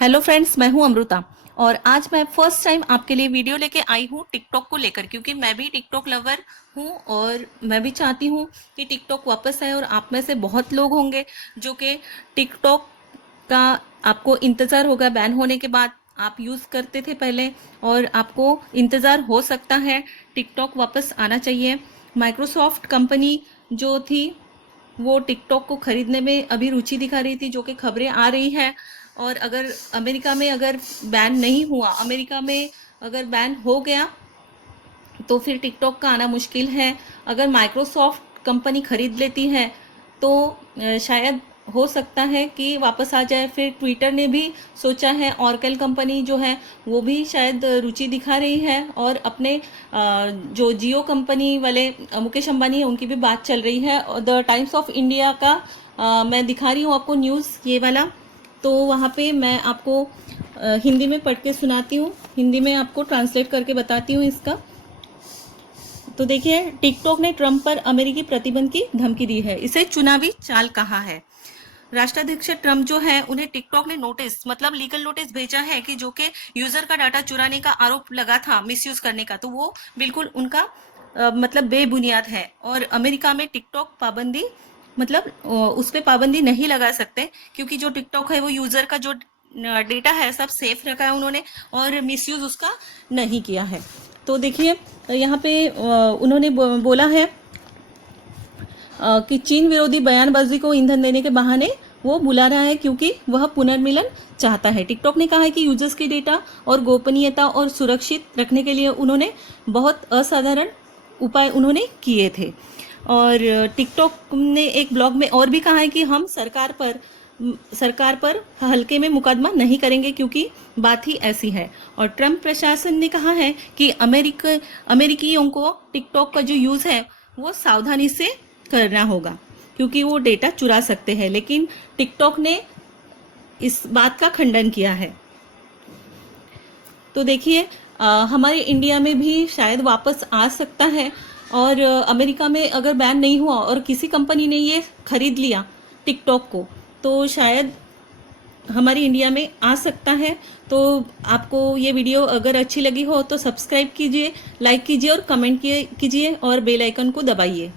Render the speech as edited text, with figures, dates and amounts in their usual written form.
Hello friends, मैं हूं अमृता और आज मैं फर्स्ट टाइम आपके लिए वीडियो लेके आई हूं टिकटॉक को लेकर, क्योंकि मैं भी टिकटॉक लवर हूं और मैं भी चाहती हूं कि टिकटॉक वापस आए। और आप में से बहुत लोग होंगे जो कि टिकटॉक का आपको इंतज़ार होगा बैन होने के बाद। आप यूज़ करते थे पहले और आपको इंतज़ार हो सकता है टिकटॉक वापस आना चाहिए। माइक्रोसॉफ्ट कंपनी जो थी वो टिकटॉक को खरीदने में अभी रुचि दिखा रही थी, जो कि खबरें आ रही है। और अगर अमेरिका में अगर बैन नहीं हुआ, अमेरिका में अगर बैन हो गया तो फिर टिकटॉक का आना मुश्किल है। अगर माइक्रोसॉफ्ट कंपनी खरीद लेती है तो शायद हो सकता है कि वापस आ जाए। फिर ट्विटर ने भी सोचा है, ऑरकल कंपनी जो है वो भी शायद रुचि दिखा रही है। और अपने जो जियो कंपनी वाले मुकेश अंबानी है उनकी भी बात चल रही है। द टाइम्स ऑफ इंडिया का मैं दिखा रही हूँ आपको न्यूज़ ये वाला। तो वहाँ पे मैं आपको हिंदी में पढ़ के सुनाती हूँ, हिंदी में आपको ट्रांसलेट करके बताती हूँ इसका। तो देखिए, टिकटॉक ने ट्रंप पर अमेरिकी प्रतिबंध की धमकी दी है, इसे चुनावी चाल कहा है। राष्ट्राध्यक्ष ट्रंप जो है उन्हें टिकटॉक ने नोटिस मतलब लीगल नोटिस भेजा है कि जो कि यूजर का डाटा चुराने का आरोप लगा था, मिसयूज करने का, तो वो बिल्कुल उनका मतलब बेबुनियाद है। और अमेरिका में टिकटॉक पाबंदी मतलब उस पर पाबंदी नहीं लगा सकते, क्योंकि जो टिकटॉक है वो यूजर का जो डेटा है सब सेफ रखा है उन्होंने और मिसयूज उसका नहीं किया है। तो देखिए यहाँ पे उन्होंने बोला है कि चीन विरोधी बयानबाजी को ईंधन देने के बहाने वो बुला रहा है, क्योंकि वह पुनर्मिलन चाहता है। टिकटॉक ने कहा है कि यूजर्स की डेटा और गोपनीयता और सुरक्षित रखने के लिए उन्होंने बहुत असाधारण उपाय उन्होंने किए थे। और टिकटॉक ने एक ब्लॉग में और भी कहा है कि हम सरकार पर हल्के में मुकदमा नहीं करेंगे, क्योंकि बात ही ऐसी है। और ट्रंप प्रशासन ने कहा है कि अमेरिकियों को टिकटॉक का जो यूज़ है वो सावधानी से करना होगा, क्योंकि वो डेटा चुरा सकते हैं। लेकिन टिकटॉक ने इस बात का खंडन किया है। तो देखिए हमारे इंडिया में भी शायद वापस आ सकता है। और अमेरिका में अगर बैन नहीं हुआ और किसी कंपनी ने ये खरीद लिया टिकटॉक को, तो शायद हमारी इंडिया में आ सकता है। तो आपको ये वीडियो अगर अच्छी लगी हो तो सब्सक्राइब कीजिए, लाइक कीजिए और कमेंट कीजिए और बेल आइकन को दबाइए।